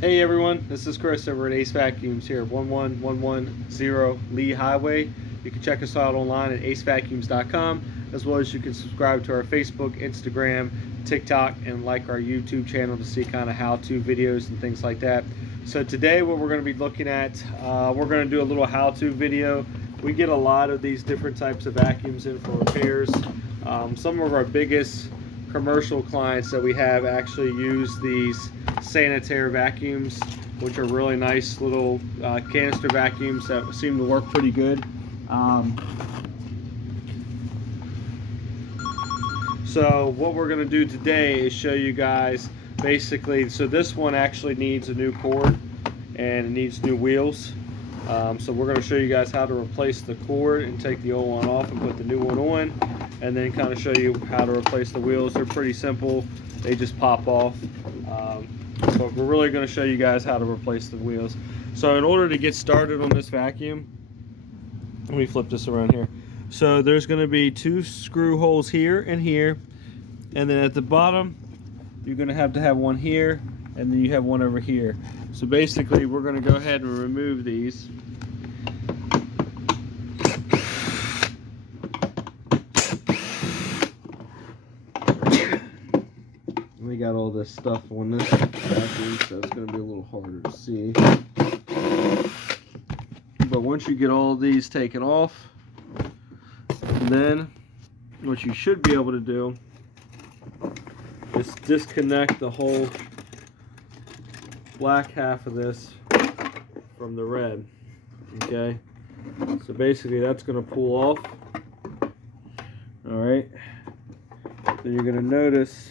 Hey everyone, this is Chris over at AceVacuums here, 11110 Lee Highway. You can check us out online at acevacuums.com, as well as you can subscribe to our Facebook, Instagram, TikTok, and like our YouTube channel to see kind of how-to videos and things like that. So today what we're going to be looking at, we're going to do a little how-to video. We get a lot of these different types of vacuums in for repairs. Some of our biggest commercial clients that we have actually use these Sanitaire vacuums, which are really nice little canister vacuums that seem to work pretty good. So what we're going to do today is show you guys basically, so this one actually needs a new cord and it needs new wheels. So we're going to show you guys how to replace the cord and take the old one off and put the new one on, and then kind of show you how to replace the wheels. They're pretty simple, they just pop off. But we're really going to show you guys how to replace the wheels. So in order to get started on this vacuum, let me flip this around here. So there's going to be two screw holes here and here, and then at the bottom you're going to have one here, and then you have one over here. So basically we're going to go ahead and remove these. We got all this stuff on this vacuum, so it's going to be a little harder to see. But once you get all of these taken off, then what you should be able to do is disconnect the whole black half of this from the red. Okay, so basically that's going to pull off. All right, then you're going to notice,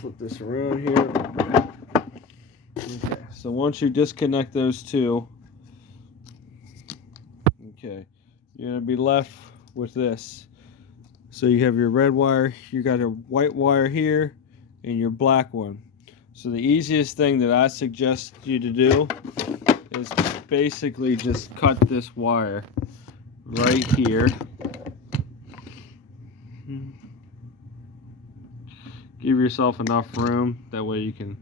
flip this around here. Okay, so once you disconnect those two, okay, you're going to be left with this. So you have your red wire, you got a white wire here, and your black one. So the easiest thing that I suggest you to do is basically just cut this wire right here. Give yourself enough room, that way you can,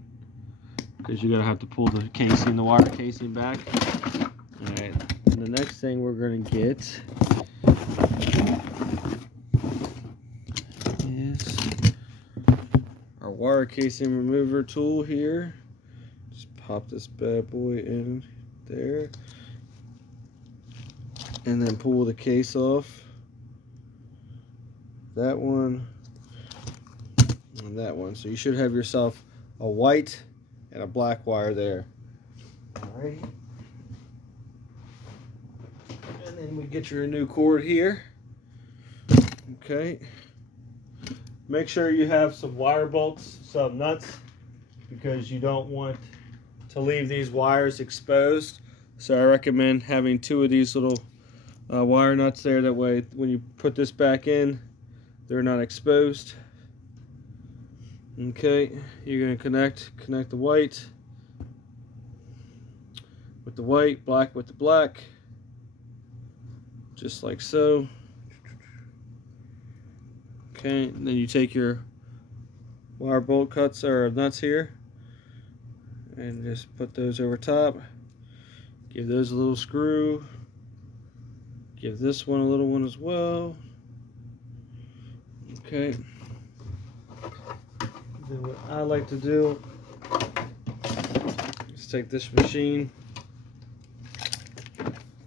because you're gonna have to pull the casing, the wire casing back. Alright, and the next thing we're gonna get is our wire casing remover tool here. Just pop this bad boy in there, and then pull the case off. That one and that one. So you should have yourself a white and a black wire there. Alright. And then we get your new cord here. Okay. Make sure you have some wire bolts, some nuts, because you don't want to leave these wires exposed. So I recommend having two of these little wire nuts there. That way when you put this back in, they're not exposed. Okay, you're going to connect the white with the white, black with the black, just like so. Okay, and then you take your wire bolt cuts or nuts here and just put those over top. Give those a little screw. Give this one a little one as well. Okay. Then what I like to do is take this machine,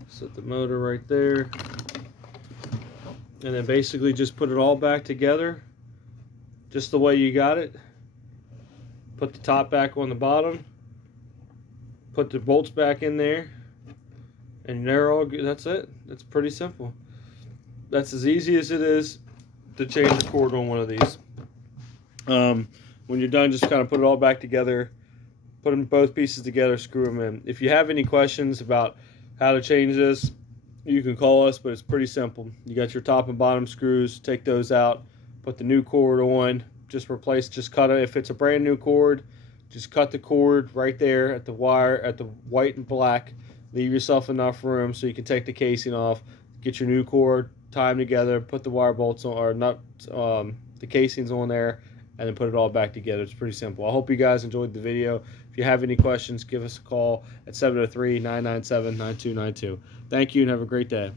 set the motor right there, and then basically just put it all back together just the way you got it. Put the top back on the bottom, put the bolts back in there, and they're all good. That's it. That's pretty simple. That's as easy as it is to change the cord on one of these. When you're done, just kind of put it all back together, put them both pieces together, screw them in. If you have any questions about how to change this, you can call us, but it's pretty simple. You got your top and bottom screws, take those out, put the new cord on, just cut it. If it's a brand new cord, just cut the cord right there at the wire, at the white and black. Leave yourself enough room so you can take the casing off, get your new cord, tie them together, put the wire bolts on, or not, the casings on there, and then put it all back together. It's pretty simple. I hope you guys enjoyed the video. If you have any questions, give us a call at 703-997-9292. Thank you and have a great day.